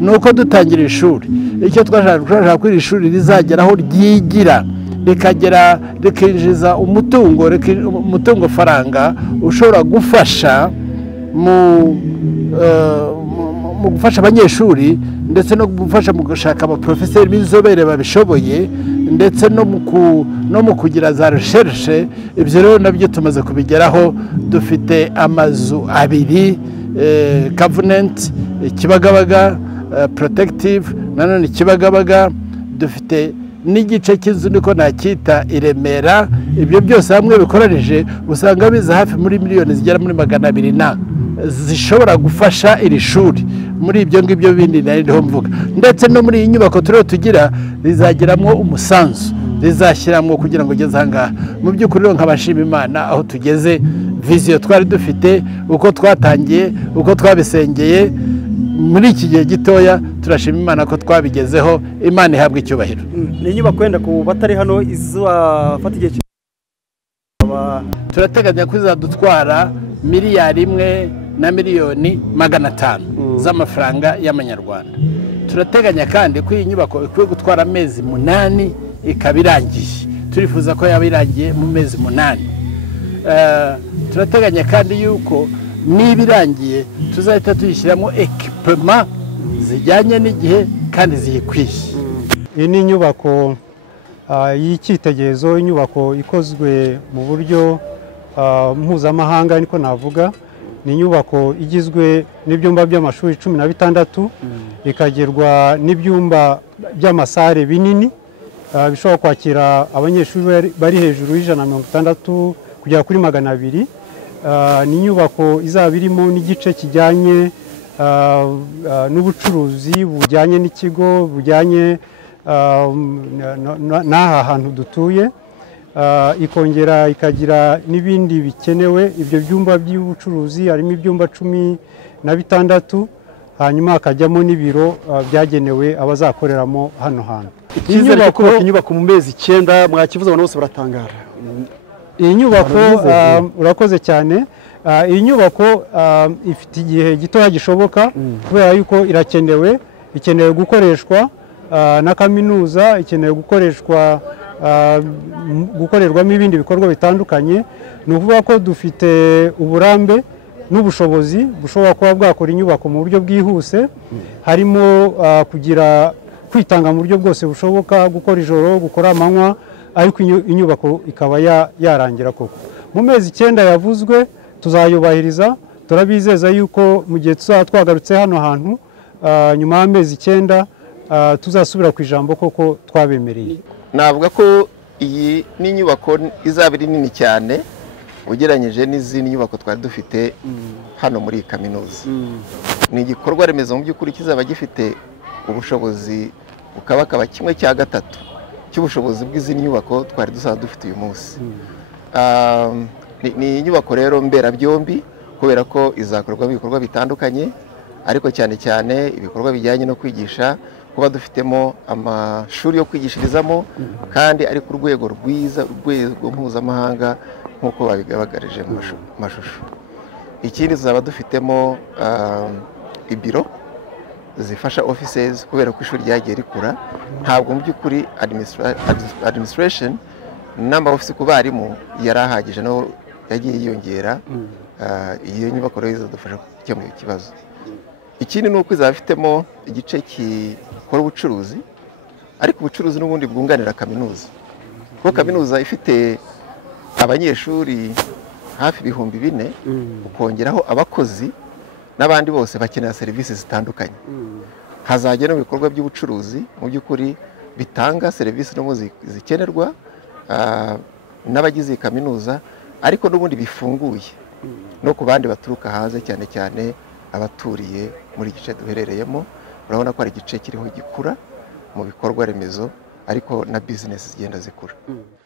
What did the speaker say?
nuko dutangira ishuri icyo twashaka ko iri shuri rizageraho ryigira rikinjiza umutungo faranga ushobora gufasha mu gufasha abanyeshuri ndetse no gufasha mu gushaka abaprofeseri b'inzobere babishoboye ndetse no mu kugira za recherche. Ibyo rero nabyo tumaze kubigeraho. Dufite amazu abiri Covenant Kibagabaga, Protective nanone Kibagabaga, dufite n'igice cy'inzu niko nacyita i Remera. Ibyo byose hamwe bikoranije usanga biza hafi muri miliyoni zigera muri 200 zishobora gufasha iri shuri muri ibyo ngibyo bindi nariho mvuga. Ndetse no muri iyi nyubako turiho tugira rizagiramo umusanzu rizashyiramo kugira ngo ugeze ahangaha. Mu by'ukuri rero nkabashima Imana aho tugeze, viziyo twari dufite, uko twatangiye, uko twabisengeye muri iki gihe gitoya, turashima Imana ko twabigezeho. Imana ihabwa icyubahiro. Ni inyubako wenda ku batari hano izafata igihe turateganya ko izadutwara miliyari 1,500,000 z'amafaranga y'amanyarwanda. Turateganya kandi ko iyi nyubako ikwiye gutwara amezi 8 ikaba irangiye. Turifuza ko yaba irangiye mu mezi 8. Turateganya kandi yuko niba irangiye tuzahita tuyishyiramo ekipema zijyanye n'igihe kandi ziyikwiye. Iyi ni inyubako y'icyitegererezo, inyubako ikozwe mu buryo mpuzamahanga niko navuga. Ni inyubako igizwe n'ibyumba by'amashuri 16, ikagerwa n'ibyumba by'amasare binini bishobora kwakira abanyeshuri bari hejuru y'160 kugera kuri 200. Ni inyubako izaba irimo n'igice kijyanye n'ubucuruzi bujyanye n'ikigo bujyanye n'aha hantu dutuye, ikongera ikagira n'ibindi bikenewe. Ibyo byumba by'ubucuruzi harimo ibyumba 16, hanyuma hakajyamo n'ibiro byagenewe abazakoreramo hano hantu. Icyizere cyo kubaka inyubako mu mezi 9 mwakivuze abantu bose baratangara. Iyi nyubako urakoze cyane. Iyi nyubako ifite igihe gitoya gishoboka kubera yuko ikenewe gukoreshwa na kaminuza, ikenewe gukorerwamo ibindi bikorwa bitandukanye. Ni ukuvuga ko dufite uburambe n'ubushobozi bushobora kuba bwakora inyubako mu buryo bwihuse, harimo kwitanga mu buryo bwose bushoboka, gukora ijoro, gukora amanywa, ariko inyubako ikaba yarangira koko mu mezi 9 yavuzwe. Tuzayubahiriza, turabizeza yuko mu gihe tuzaba twagarutse hano hantu nyuma y'amezi 9 tuzasubira ku ijambo koko twabemereye. Navuga ko iyi ni inyubako izaba iri nini cyane ugereranyije n'izindi nyubako twari dufite hano muri kaminuza. Ni igikorwa remezo mu by'ukuri kizaba gifite ubushobozi bukaba kimwe cya gatatu cy'ubushobozi bw'izindi nyubako twari dusanzwe dufite uyu munsi. Ni inyubako rero mbera byombi kubera ko izakorwamo ibikorwa bitandukanye, ariko cyane cyane ibikorwa bijyanye no kwigisha, kuba dufitemo amashuri yo kwigishirizamo kandi ari ku rwego rwiza, urwego mpuzamahanga nk'uko babigaragarije mu mashusho. Ikindi tuzaba dufitemo ibiro zifasha offices kubera ko ishuri ryagiye rikura. Ntabwo mu by'ukuri administration n'ama office ku barimu yarahagije, no yagiye yiyongera. Iyo nyubako rero izadufasha gukemura ikibazo. Ikindi ni uko izaba ifitemo igice gikora ubucuruzi, ariko ubucuruzi n'ubundi bwunganira kaminuza, kuko kaminuza ifite abanyeshuri hafi 4,000 ukongeraho abakozi n'abandi bose bakenera serivisi zitandukanye. Hazajya no bikorwa by'ubucuruzi mu by'ukuri bitanga serivisi no zikenerwa n'abagize kaminuza, ariko n'ubundi bifunguye no ku bandi baturuka hanze, cyane cyane abaturiye muri gice duherereyemo. Urabona ko ari igice kiriho gikura mu bikorwa remezo, ariko na business zigenda zikura.